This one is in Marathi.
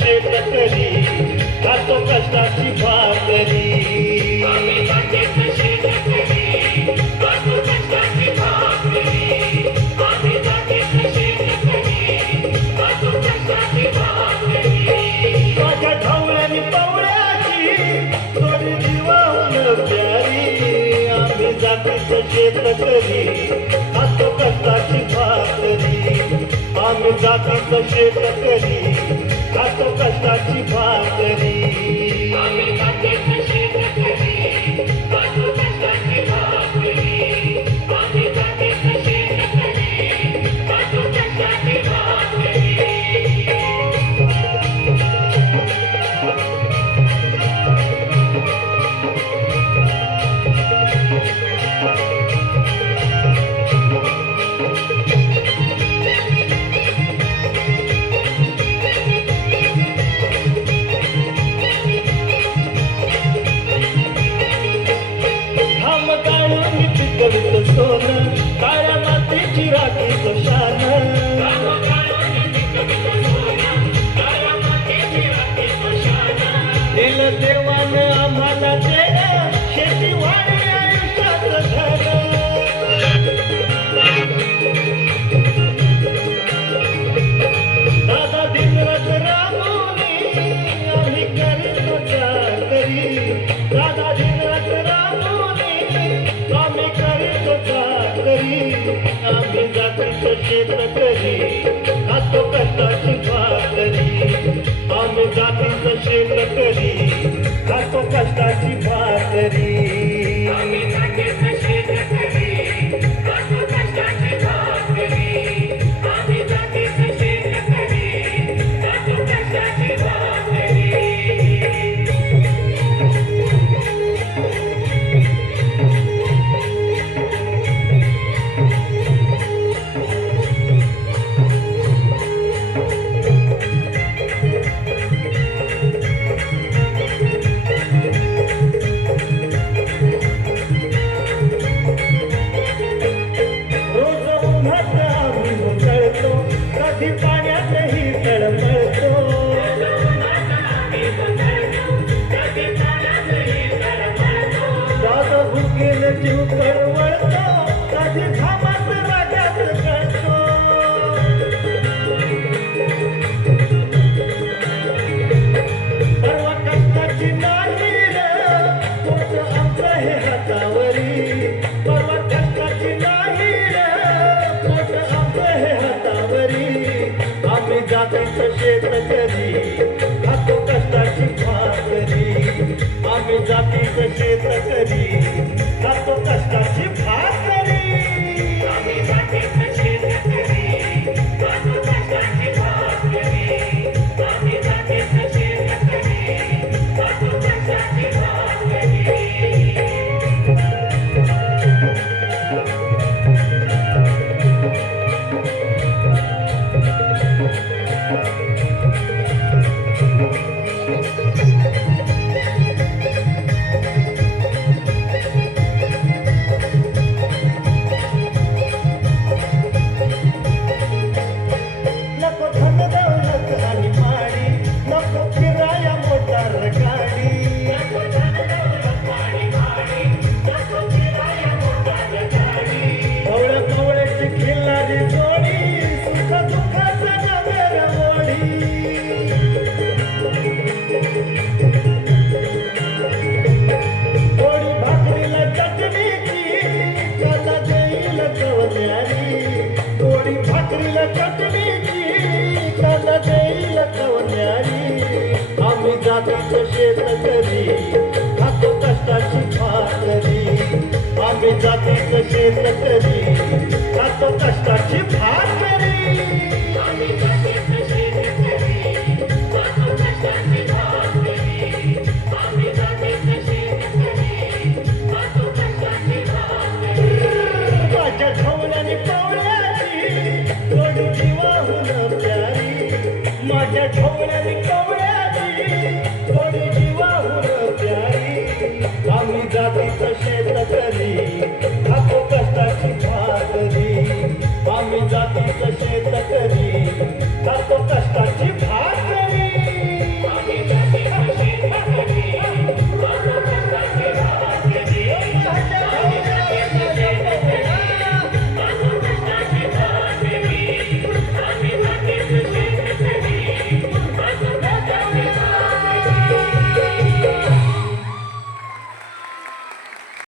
शेतकरी खातो कष्टाची भाकरी, आम्ही जातीचं शेतकरी खातो कष्टाची भाकरी. माझ्या ढवळ्यानी पवळ्याची थोडी जीवाहून प्यारी, आम्ही जातीचं शेतकरी खातो कष्टाची भाकरी, आम्ही जातीचं शेतकरी खातो कष्टाची भाकरी. सोनं काळ्या मातीची राखीचं शान, दिलं देवानं आम्हाला देणं शेती वाढी आयुष्याचं धन. दादा दिनरात राबवली आम्ही करीत चाकरी, दादा दिनरात राबवली आम्ही करीत चाकरी, आम्ही जातीचं शेतकरी खातो कष्टाची भाकरी, आम्ही जातीचं शेतकरी खातो कष्टाची भाकरी. कधी पाण्यातही तळमळतो, दादा भुकेल जीव कळवळतो, कधी घामात राजात कळतो. परवा कष्टाची नाही रे पोट आमचं हे हातावरी, परवा कष्टाची नाही रे पोट आमचं हे हातावरी, आम्ही जातीचं शेतकरी खातो कष्टाची भाकरी, आम्ही जातीचं शेतकरी खातो कष्टाची भाकरी. आम्ही जातीचं शेतकरी खातो कष्टाची भाकरी, आम्ही जातीचं शेतकरी खातो कष्टाची भाकरी. जातीचं शेतकरी खातो कष्टाची भाकरी आम्ही जातीचं शेतकरी खातो कष्टाची भाकरी माझ्या ढवळ्याने पावळ्याची जोडी जीवाहून प्यारी माझ्या ढवळ्याने